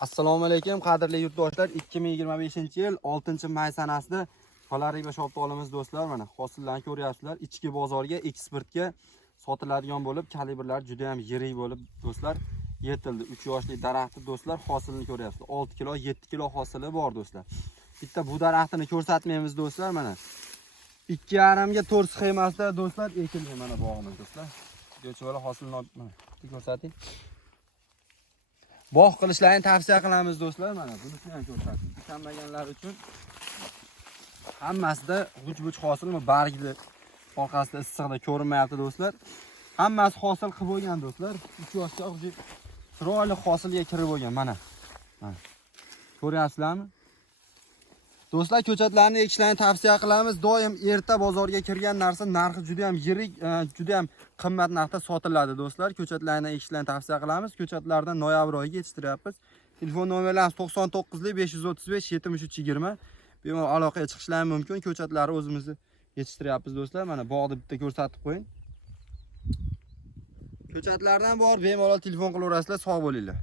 Assalomu alaykum qadrli yurtdoshlar. 2025-yil 6-may sanasida Polariba shopda olamiz do'stlar. Mana hosillarni ko'ryapsizlar. Ichki bozorga, eksportga sotiladigan bo'lib, kalibrlar juda ham yirik bo'lib do'stlar yetildi. 3 yoshli daraxtni do'stlar hosilini ko'ryapsizlar. 6 kilo, 7 kilo hosili bor do'stlar. Bitta bu daraxtini ko'rsatmaymiz do'stlar. Mana 2,5 ga 4 sxemasida do'stlar ekilgan mana bog'imiz do'stlar. Videochilar hosilni mana ko'rsating. Bog' qilishlarini tavsiya qilamiz do'stlar. Mana bunisini ham ko'rsating. Tushunmaganlar uchun hammasida g'uj-g'uj hosilmi, bargli orqasida issiqda ko'rinmayapti do'stlar. Hammasi hosil qilib bo'lgan do'stlar. 3 yoshga chiroyli hosilga kirib bo'lgan mana. Ko'ryapsizlarmi? Do'stlar, ko'chatlarni ekishlarni tavsiya qilamiz. Doim erta bozorga kirgan narsa narxi juda ham yirik, juda ham qimmat narxda sotiladi do'stlar. Ko'chatlarni ekishlarni tavsiya qilamiz. Ko'chatlardan noyabr oyiga yetishtiryapmiz. Telefon nomerlarimiz 99 535 73 20. Bemalol aloqaga chiqishlari mumkin. Ko'chatlarni o'zimizni yetishtiryapmiz do'stlar. Mana bog'ni bitta ko'rsatib qo'ying. Ko'chatlardan bor bemalol telefon qilaverasizlar. Sog' bo'linglar.